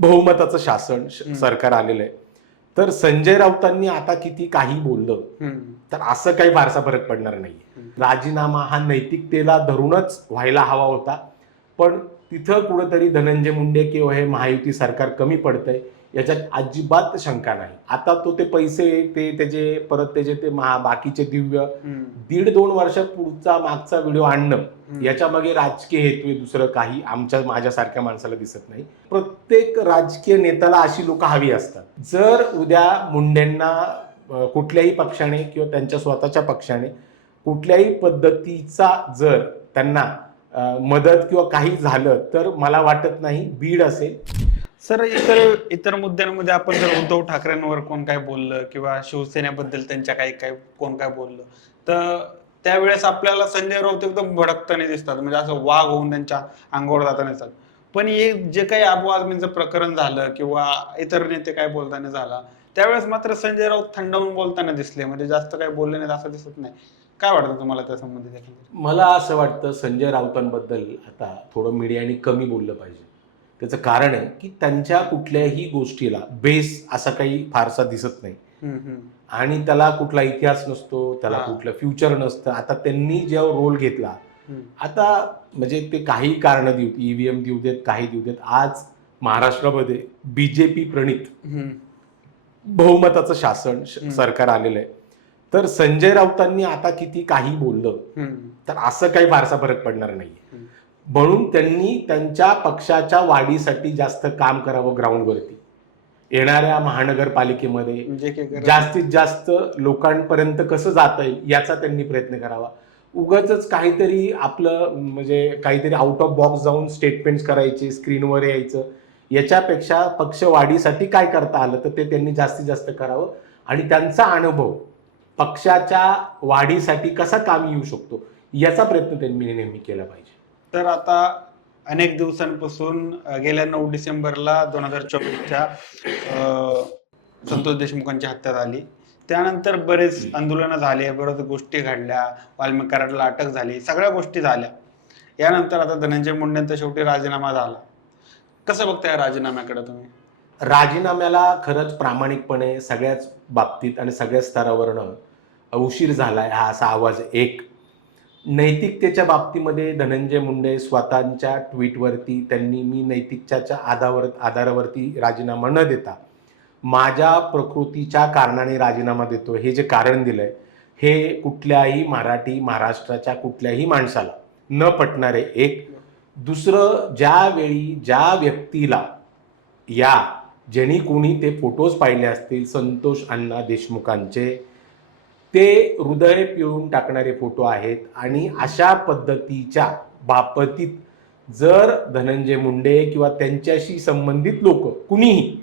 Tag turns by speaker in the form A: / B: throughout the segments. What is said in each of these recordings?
A: बहुमताचं शासन. सरकार आलेलं आहे तर संजय राऊतांनी आता किती काही बोललं. तर असं काही फारसा फरक पडणार नाही. राजीनामा हा नैतिकतेला धरूनच व्हायला हवा होता पण तिथं कुठंतरी धनंजय मुंडे किंवा हे महायुती सरकार कमी पडतंय याच्यात अजिबात शंका नाही आता तो ते पैसे ते त्याचे परत त्याचे ते महा बाकीचे दिव्य. दीड दोन वर्षात पुढचा मागचा व्हिडिओ आणणं. याच्या मागे राजकीय हेतू आहे दुसरं काही आमच्या माझ्यासारख्या माणसाला दिसत नाही प्रत्येक राजकीय नेत्याला अशी लोक हवी असतात जर उद्या मुंडेंना कुठल्याही पक्षाने किंवा त्यांच्या स्वतःच्या पक्षाने कुठल्याही पद्धतीचा जर त्यांना मदत किंवा काही झालं तर मला वाटत नाही बीड असेल
B: सर इतर इतर मुद्द्यांमध्ये आपण जर उद्धव ठाकरेंवर कोण काय बोललं किंवा शिवसेनेबद्दल त्यांच्या काही काय कोण काय बोललं तर त्यावेळेस आपल्याला संजय राऊत एकदम भडकताना दिसतात. म्हणजे असं वाघ होऊन त्यांच्या अंगावर जाताना दिसतात. पण हे जे काही आबू आझमींचं प्रकरण झालं किंवा इतर नेते काय बोलताना झाला त्यावेळेस मात्र संजय राऊत थंडावून बोलताना दिसले. म्हणजे जास्त काही बोलले नाहीत असं दिसत नाही. काय वाटतं तुम्हाला त्या संबंधित
A: मला असं वाटतं संजय राऊतांबद्दल आता थोडं मीडियाने कमी बोललं पाहिजे. त्याचं कारण आहे की त्यांच्या कुठल्याही गोष्टीला बेस असा काही फारसा दिसत नाही. आणि त्याला कुठला इतिहास नसतो त्याला. कुठलं फ्युचर नसतं आता त्यांनी जेव्हा रोल घेतला. आता म्हणजे ते काही कारण देऊ ईव्हीएम देऊ देत काही देऊ देत आज महाराष्ट्रामध्ये बीजेपी प्रणित. बहुमताचं शासन. सरकार आलेलं आहे तर संजय राऊतांनी आता किती काही बोललं. तर असं काही फारसा फरक पडणार नाही. म्हणून त्यांनी त्यांच्या पक्षाच्या वाढीसाठी जास्त काम करावं ग्राउंडवरती येणाऱ्या महानगरपालिकेमध्ये
B: म्हणजे?
A: जास्तीत जास्त लोकांपर्यंत कसं जाता येईल याचा त्यांनी प्रयत्न करावा. उगाच काहीतरी आपलं म्हणजे काहीतरी आउट ऑफ बॉक्स जाऊन स्टेटमेंट्स करायचे स्क्रीनवर यायचं. याच्यापेक्षा पक्ष वाढीसाठी काय करता आलं तर ते त्यांनी जास्तीत जास्त करावं. आणि त्यांचा अनुभव पक्षाच्या वाढीसाठी कसा कामी येऊ शकतो याचा प्रयत्न त्यांनी नेहमी केला पाहिजे.
B: तर आता अनेक दिवसांपासून गेल्या नऊ डिसेंबरला दोन हजार चोवीसच्या संतोष देशमुखांची हत्या झाली. त्यानंतर बरेच आंदोलनं झाले बरेच गोष्टी घडल्या वाल्मिक कराडला अटक झाली सगळ्या गोष्टी झाल्या. यानंतर आता धनंजय मुंडेंचा शेवटी राजीनामा झाला. कसं बघताय या राजीनाम्याकडे तुम्ही?
A: राजीनाम्याला खरंच प्रामाणिकपणे सगळ्याच बाबतीत आणि सगळ्याच स्तरावरनं उशीर झालाय हा असा आवाज एक नैतिकतेच्या बाबतीमध्ये धनंजय मुंडे स्वतःच्या ट्विटवरती त्यांनी मी नैतिकच्या आधावर आधारावरती राजीनामा न देता माझ्या प्रकृतीच्या कारणाने राजीनामा देतो हे जे कारण दिलं आहे हे कुठल्याही मराठी महाराष्ट्राच्या कुठल्याही माणसाला न पटणारे एक. दुसरं ज्यावेळी ज्या व्यक्तीला या ज्यांनी कोणी ते फोटोज पाहिले असतील संतोष अण्णा देशमुखांचे ते हृदय पिळून टाकणारे फोटो आहेत आणि अशा पद्धतीच्या बाबतीत जर धनंजय मुंडे किंवा त्यांच्याशी संबंधित लोक कुणीही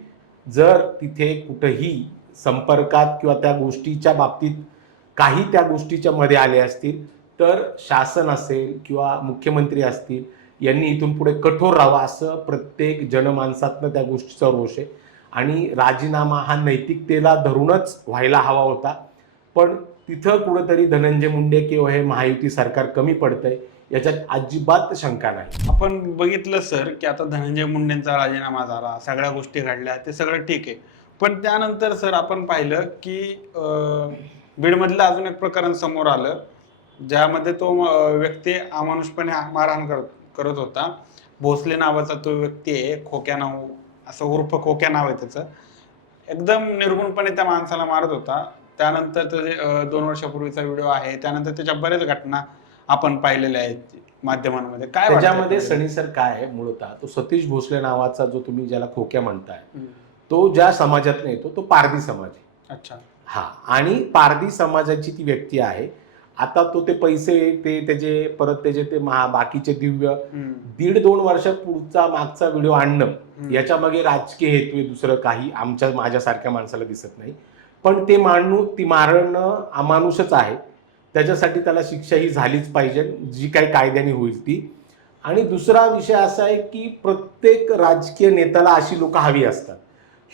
A: जर तिथे कुठंही संपर्कात किंवा त्या गोष्टीच्या बाबतीत काही त्या गोष्टीच्या मध्ये आले असतील तर शासन असेल किंवा मुख्यमंत्री असतील यांनी इथून पुढे कठोर राहावं असं प्रत्येक जनमानसातनं त्या गोष्टीचा रोष आहे. आणि राजीनामा हा नैतिकतेला धरूनच व्हायला हवा होता. पण तिथं कुठंतरी धनंजय मुंडे किंवा हे महायुती सरकार कमी पडतंय याच्यात अजिबात शंका नाही.
B: आपण बघितलं सर की आता धनंजय मुंडेंचा राजीनामा झाला सगळ्या गोष्टी घडल्या ते सगळं ठीक आहे. पण त्यानंतर सर आपण पाहिलं की बीडमधलं अजून एक प्रकरण समोर आलं ज्यामध्ये तो व्यक्ती अमानुषपणे मारहाण करत करत होता. भोसले नावाचा तो व्यक्ती आहे खोक्या नाव असं उर्फ खोक्या नाव आहे त्याचं. एकदम निर्गुणपणे त्या माणसाला मारत होता. त्यानंतर त्याचे दोन वर्षापूर्वीचा व्हिडिओ आहे त्यानंतर त्याच्या बऱ्याच घटना आपण पाहिलेल्या आहेत माध्यमांमध्ये काय
A: त्याच्यामध्ये? सनी सर काय आहे मूळतः तो सतीश भोसले नावाचा जो तुम्ही ज्याला खोक्या म्हणताय. तो ज्या समाजात येतो तो पारधी समाज आहे
B: अच्छा
A: हा आणि पारधी समाजाची ती व्यक्ती आहे आता तो ते पैसे ते त्याचे परत त्याचे ते महा बाकीचे दिव्य. दीड दोन वर्षात पुढचा मागचा व्हिडिओ आणणं. याच्या मागे राजकीय हेतू आहे दुसरं काही आमच्या माझ्यासारख्या माणसाला दिसत नाही पण ते मारणू ती मारणं अमानुषच आहे. त्याच्यासाठी त्याला शिक्षा ही झालीच पाहिजे जी काही कायद्याने होईल ती. आणि दुसरा विषय असा आहे की प्रत्येक राजकीय नेत्याला अशी लोक हवी असतात.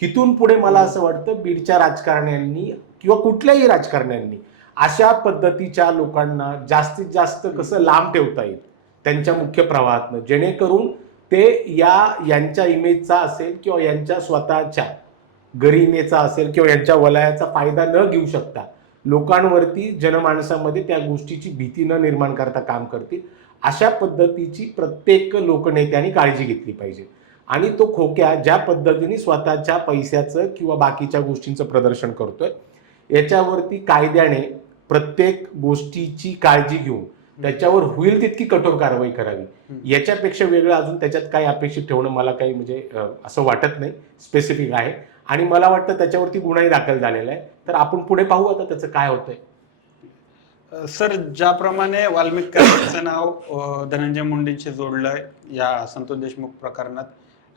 A: हिथून पुढे मला असं वाटतं बीडच्या राजकारण्यांनी किंवा कुठल्याही राजकारण्यांनी अशा पद्धतीच्या लोकांना जास्तीत जास्त कसं लांब ठेवता येईल त्यांच्या मुख्य प्रवाहातनं. जेणेकरून ते या यांच्या इमेजचा असेल किंवा यांच्या स्वतःच्या गरिमेचा असेल किंवा यांच्या वलयाचा फायदा न घेऊ शकता लोकांवरती जनमानसामध्ये त्या गोष्टीची भीती न निर्माण करता काम करतील. अशा पद्धतीची प्रत्येक लोकनेत्यांनी काळजी घेतली पाहिजे. आणि तो खोक्या ज्या पद्धतीने स्वतःच्या पैशाचं किंवा बाकीच्या गोष्टींचं प्रदर्शन करतोय याच्यावरती कायद्याने प्रत्येक गोष्टीची काळजी घेऊन त्याच्यावर होईल तितकी कठोर कारवाई करावी. याच्यापेक्षा वेगळं अजून त्याच्यात काही अपेक्षित ठेवणं मला काही म्हणजे असं वाटत नाही. स्पेसिफिक आहे. आणि मला वाटतं त्याच्यावरती गुन्हाही दाखल झालेला आहे. तर आपण पुढे पाहू आता त्याचं काय होतंय.
B: सर ज्याप्रमाणे वाल्मिक कराडाचं नाव धनंजय मुंडेंशी जोडलंय या संतोष देशमुख प्रकरणात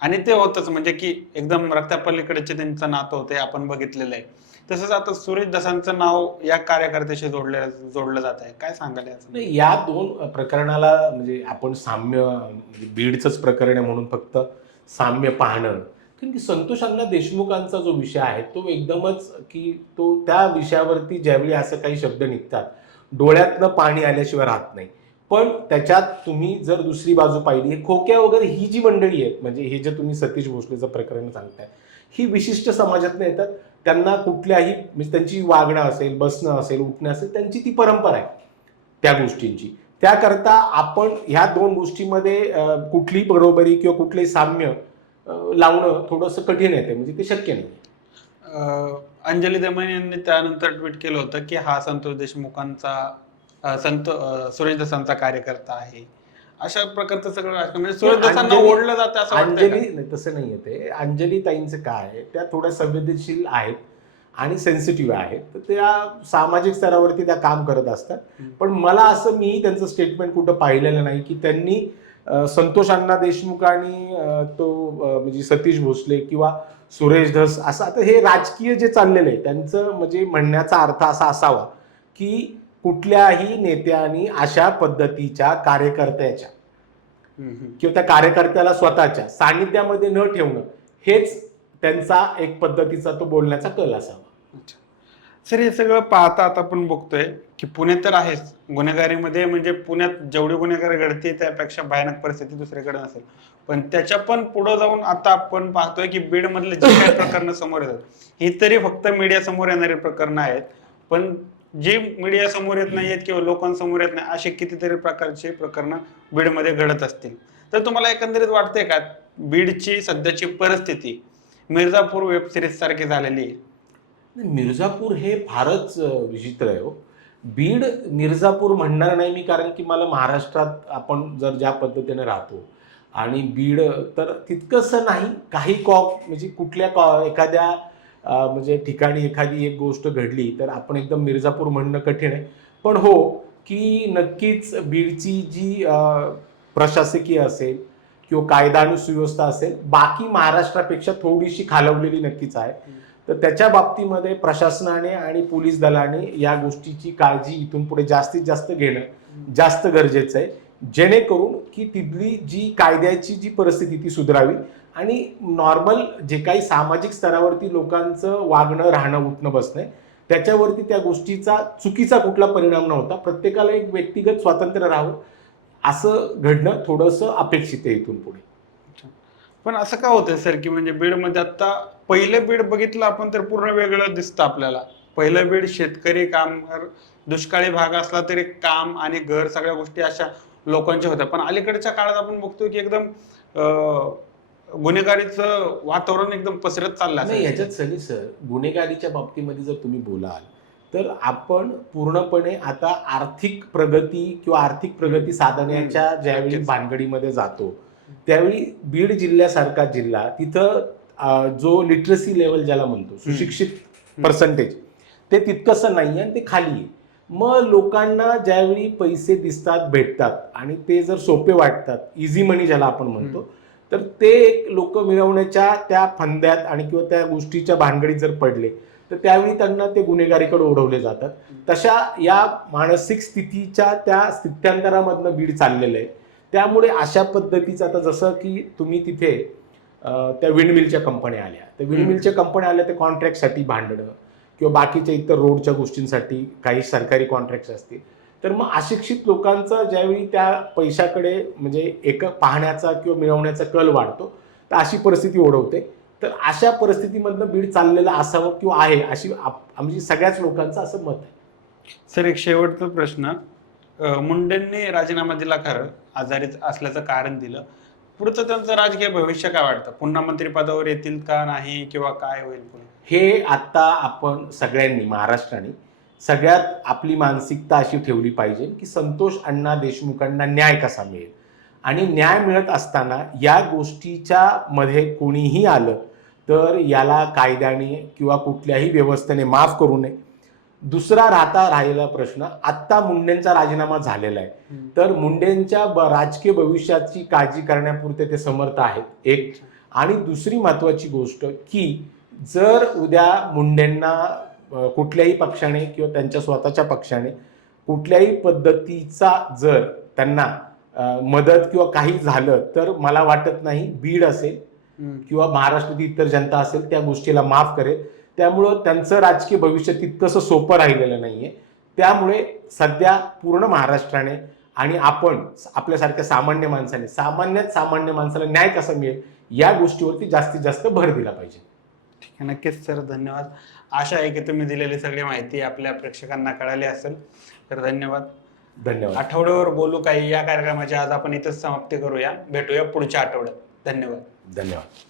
B: आणि ते होतच म्हणजे की एकदम रक्तापलीकडेचे त्यांचं नातं होते आपण बघितलेलं आहे. तसंच आता सुरेश दसांचं नाव या कार्यकर्त्याशी जोडलं जोडलं जात आहे. काय सांगाल याचं?
A: नाही या दोन प्रकरणाला म्हणजे आपण साम्य म्हणजे बीडचंच प्रकरण आहे म्हणून फक्त साम्य पाहणं. कारण की संतोष अण्णा देशमुखांचा जो विषय आहे तो एकदमच की तो त्या विषयावरती ज्यावेळी असं काही शब्द निघतात डोळ्यातनं पाणी आल्याशिवाय राहत नाही. पण त्याच्यात तुम्ही जर दुसरी बाजू पाहिली खोक्या वगैरे ही जी मंडळी आहेत म्हणजे हे जे तुम्ही सतीश भोसलेचं प्रकरण सांगताय ही विशिष्ट समाजातनं येतात. त्यांना कुठल्याही म्हणजे त्यांची वागणं असेल बसणं असेल उठणं असेल त्यांची ती परंपरा आहे त्या गोष्टींची. त्याकरता आपण ह्या दोन गोष्टीमध्ये कुठली बरोबरी किंवा कुठले साम्य लावणं थोडंसं कठीण येते म्हणजे ते शक्य नाही.
B: अंजली दमन यांनी त्यानंतर ट्विट केलं होतं की हा संतोष देशमुखांचा संत सुरेश दसांचा कार्यकर्ता आहे. अशा प्रकारचं सगळं म्हणजे सुरेश दसांना ओढलं जातं असं?
A: अंजली तसं नाही येते अंजली ताईंचं काय आहे त्या थोड्या संवेदनशील आहेत आणि सेन्सिटिव्ह आहेत. तर त्या सामाजिक स्तरावरती त्या काम करत असतात. पण मला असं मी त्यांचं स्टेटमेंट कुठं पाहिलेलं नाही की त्यांनी संतोष अण्णा देशमुख आणि तो म्हणजे सतीश भोसले किंवा सुरेश धस असं आता हे राजकीय जे चाललेलं आहे त्यांचं म्हणजे म्हणण्याचा अर्थ असा असावा की कुठल्याही नेत्यांनी अशा पद्धतीच्या कार्यकर्त्याच्या. किंवा त्या कार्यकर्त्याला स्वतःच्या सानिध्यामध्ये न ठेवणं हेच त्यांचा एक पद्धतीचा तो बोलण्याचा कल असावा
B: अच्छा. सर हे सगळं पाहता आता आपण बघतोय की पुणे तर आहेच. गुन्हेगारीमध्ये म्हणजे पुण्यात जेवढी गुन्हेगारी घडते त्यापेक्षा भयानक परिस्थिती दुसरीकडे नसेल. पण त्याच्या पण पुढे जाऊन आता आपण पाहतोय की बीड मधले जे काही प्रकरणं समोर येतात ही तरी फक्त मीडिया समोर येणारी प्रकरणं आहेत. पण जी मीडिया समोर येत नाहीयेत किंवा लोकांसमोर येत नाही असे कितीतरी प्रकारचे प्रकरणं बीडमध्ये घडत असतील. तर तुम्हाला एकंदरीत वाटतंय का बीडची सध्याची परिस्थिती मिर्झापूर वेब सिरीज सारखी झालेली आहे.
A: मिर्झापूर हे फारच विचित्र आहे हो. बीड मिर्झापूर म्हणणार नाही मी कारण की मला महाराष्ट्रात आपण जर ज्या पद्धतीने राहतो आणि बीड तर तितकंसं नाही काही कॉप म्हणजे कुठल्या कॉ एखाद्या म्हणजे ठिकाणी एखादी एक गोष्ट घडली तर आपण एकदम मिर्झापूर म्हणणं कठीण आहे. पण हो की नक्कीच बीडची जी प्रशासकीय असेल किंवा कायदा आणि सुव्यवस्था असेल बाकी महाराष्ट्रापेक्षा थोडीशी खालवलेली नक्कीच आहे. तर त्याच्या बाबतीमध्ये प्रशासनाने आणि पोलीस दलाने या गोष्टीची काळजी इथून पुढे जास्तीत जास्त घेणं जास्त गरजेचं आहे. जेणेकरून की तिथली जी कायद्याची जी परिस्थिती ती सुधारावी आणि नॉर्मल जे काही सामाजिक स्तरावरती लोकांचं वागणं राहणं उठणं बसणं आहे, त्याच्यावरती त्या गोष्टीचा चुकीचा कुठला परिणाम नव्हता. प्रत्येकाला एक व्यक्तिगत स्वातंत्र्य राहावं असं घडणं थोडंसं अपेक्षित आहे इथून पुढे.
B: पण असं का होतंय सर की म्हणजे बीडमध्ये आता पहिलं बीड बघितलं आपण तर पूर्ण वेगळं दिसतं आपल्याला. पहिलं बीड शेतकरी कामगार दुष्काळी भाग असला तरी काम आणि घर सगळ्या गोष्टी अशा लोकांच्या होत्या. पण अलीकडच्या काळात आपण बघतोय की एकदम गुन्हेगारीचं वातावरण एकदम पसरत चाललं
A: नाही याच्यात सनी सर गुन्हेगारीच्या बाबतीमध्ये जर तुम्ही बोलाल तर आपण पूर्णपणे आता आर्थिक प्रगती किंवा आर्थिक प्रगती साधण्याच्या ज्यावेळी. भानगडीमध्ये जातो त्यावेळी बीड जिल्ह्यासारखा जिल्हा तिथं जो लिटरसी लेवल ज्याला म्हणतो सुशिक्षित पर्सेंटेज ते तितकंसं नाही आणि ते खाली आहे. मग लोकांना ज्यावेळी पैसे दिसतात भेटतात आणि ते जर सोपे वाटतात इझी मनी ज्याला आपण म्हणतो तर ते एक लोक मिळवण्याच्या त्या फंद्यात आणि किंवा त्या गोष्टीच्या भानगडीत जर पडले तर त्यावेळी त्यांना ते गुन्हेगारीकडे ओढवले जातात. तशा या मानसिक स्थितीच्या त्या स्थित्यांतरामधनं बीड चाललेलं आहे. त्यामुळे अशा पद्धतीचं आता जसं की तुम्ही तिथे त्या विंडमिलच्या कंपन्या आल्या. त्या विंडमिलच्या कंपन्या आल्या ते कॉन्ट्रॅक्टसाठी भांडणं किंवा बाकीच्या इतर रोडच्या गोष्टींसाठी काही सरकारी कॉन्ट्रॅक्ट असतील. तर मग अशिक्षित लोकांचा ज्यावेळी त्या पैशाकडे म्हणजे एक पाहण्याचा किंवा मिळवण्याचा कल वाढतो तर अशी परिस्थिती ओढवते. तर अशा परिस्थितीमधनं बीड चाललेलं असावं किंवा आहे अशी म्हणजे सगळ्याच लोकांचं असं मत आहे.
B: सर एक शेवटचा प्रश्न. मुंडेंनी राजीनामा दिला खरं. आजारी असल्याचं कारण दिलं. पुढचं त्यांचं राजकीय भविष्य काय वाटतं? पुन्हा मंत्रिपदावर येतील का नाही किंवा काय होईल
A: हे आत्ता आपण सगळ्यांनी महाराष्ट्राने सगळ्यात आपली मानसिकता अशी ठेवली पाहिजे की संतोष अण्णा देशमुखांना न्याय कसा मिळेल? आणि न्याय मिळत असताना या गोष्टीच्या मध्ये कोणीही आलं तर याला कायद्याने किंवा कुठल्याही व्यवस्थेने माफ करू नये. दुसरा राहता राहिलेला प्रश्न आत्ता मुंडेंचा राजीनामा झालेला आहे. तर मुंडेंच्या राजकीय भविष्याची काळजी करण्यापुरते ते समर्थ आहेत एक. आणि दुसरी महत्वाची गोष्ट की जर उद्या मुंडेंना कुठल्याही पक्षाने किंवा त्यांच्या स्वतःच्या पक्षाने कुठल्याही पद्धतीचा जर त्यांना मदत किंवा काही झालं तर मला वाटत नाही बीड असेल. किंवा महाराष्ट्रातील इतर जनता असेल त्या गोष्टीला माफ करेल. त्यामुळं त्यांचं राजकीय भविष्य तितकंसं सोपं राहिलेलं नाहीये. त्यामुळे सध्या पूर्ण महाराष्ट्राने आणि आपण आपल्यासारख्या सामान्य माणसाने सामान्यात सामान्य माणसाला न्याय कसा मिळेल या गोष्टीवरती जास्तीत जास्त भर दिला पाहिजे.
B: ठीक आहे नक्कीच सर धन्यवाद. आशा आहे की तुम्ही दिलेली सगळी माहिती आपल्या प्रेक्षकांना कळाली असेल तर धन्यवाद.
A: धन्यवाद.
B: आठवड्यावर बोलू काही या कार्यक्रमाची आज आपण इथंच समाप्ती करूया. भेटूया पुढच्या आठवड्यात. धन्यवाद.
A: धन्यवाद.